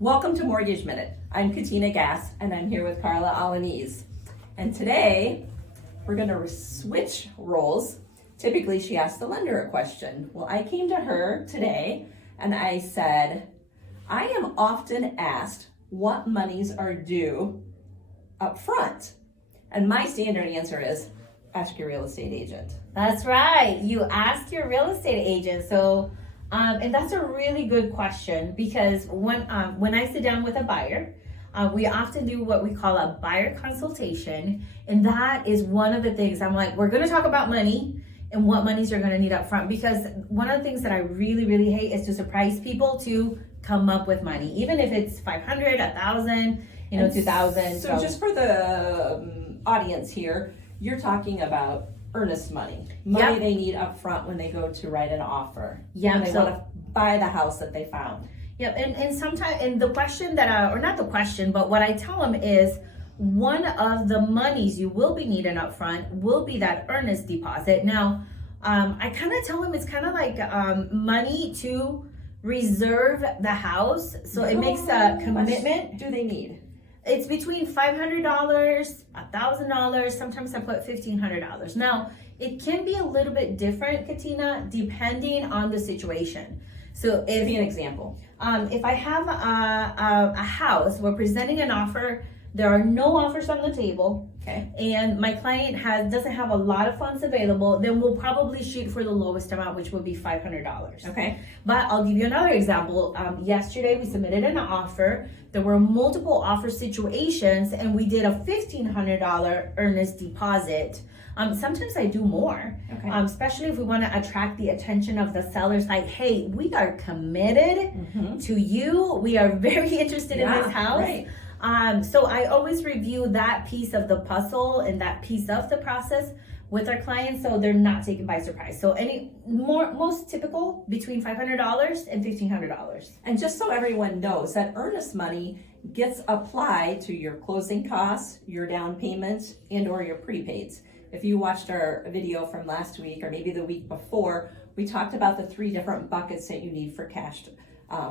Welcome to Mortgage Minute. I'm Katina Gass and I'm here with Carla Alaniz. And today we're going to switch roles. Typically she asks the lender a question. Well, I came to her today and I said, I am often asked what monies are due up front. And my standard answer is, ask your real estate agent. That's right. You ask your real estate agent. And that's a really good question because when I sit down with a buyer, we often do what we call a buyer consultation. And that is one of the things I'm like, we're going to talk about money and what monies you're going to need up front. Because one of the things that I really, really hate is to surprise people to come up with money, even if it's 500, 1,000, 2,000. So just for the audience here, you're talking about earnest money. Money they need up front when they go to write an offer. Yeah. When they want to buy the house that they found. Yep. And sometimes, and the question that, or not the question, but what I tell them is one of the monies you will be needing up front will be that earnest deposit. Now, I kind of tell them it's kind of like money to reserve the house. So it makes a commitment. What do they need? It's between $500, $1,000. Sometimes I put $1,500. Now, it can be a little bit different, Katina, depending on the situation. So Give me an example. If I have a house, we're presenting an offer, there are no offers on the table, okay, and my client doesn't have a lot of funds available, then we'll probably shoot for the lowest amount, which would be $500. Okay. But I'll give you another example. Yesterday we submitted an offer. There were multiple offer situations, and we did a $1,500 earnest deposit. Sometimes I do more, okay, especially if we want to attract the attention of the sellers. Like, hey, we are committed to you. We are very interested in this house. Right. So I always review that piece of the puzzle and that piece of the process with our clients, so they're not taken by surprise. So most typical between $500 and $1,500. And just so everyone knows, that earnest money gets applied to your closing costs, your down payment, and or your prepaids. If you watched our video from last week or maybe the week before, we talked about the 3 different buckets that you need for cash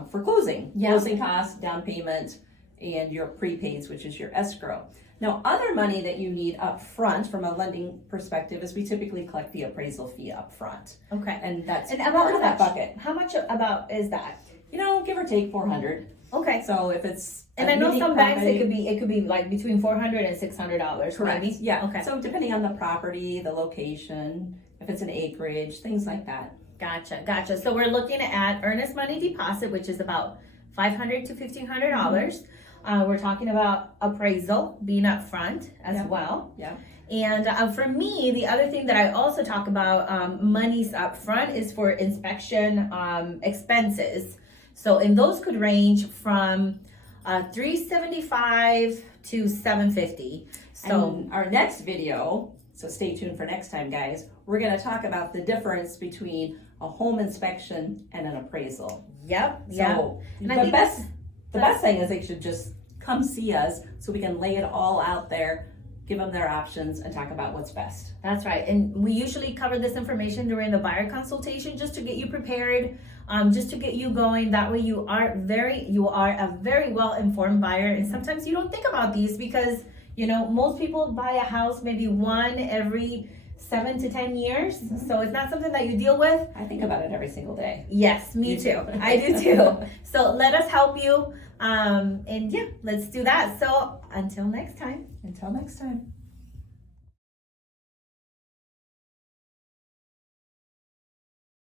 for closing. Yeah. Closing costs, down payment, and your prepaids, which is your escrow. Now, other money that you need up front from a lending perspective is we typically collect the appraisal fee up front. Okay. And that's And about part how of that much? bucket. How much about is that? Give or take 400. Okay. So if it's And I know some banks it could be like between $400 and $600. Correct. Maybe? Yeah. Okay. So depending on the property, the location, if it's an acreage, things like that. Gotcha. So we're looking at earnest money deposit, which is about $500 to $1,500. We're talking about appraisal being up front as well. Yeah. And for me, the other thing that I also talk about monies up front is for inspection expenses. So, and those could range from $375 to $750. So, and our next video, so stay tuned for next time, guys, we're going to talk about the difference between a home inspection and an appraisal. Yep. So And the best thing is they should just come see us so we can lay it all out there, give them their options, and talk about what's best. That's right. And we usually cover this information during the buyer consultation just to get you prepared, just to get you going. That way you are a very well-informed buyer. And sometimes you don't think about these because, most people buy a house maybe one every 7 to 10 years. So it's not something that you deal with. I think about it every single day. Yes, me too. I do too. So let us help you. And yeah, let's do that. So until next time. Until next time.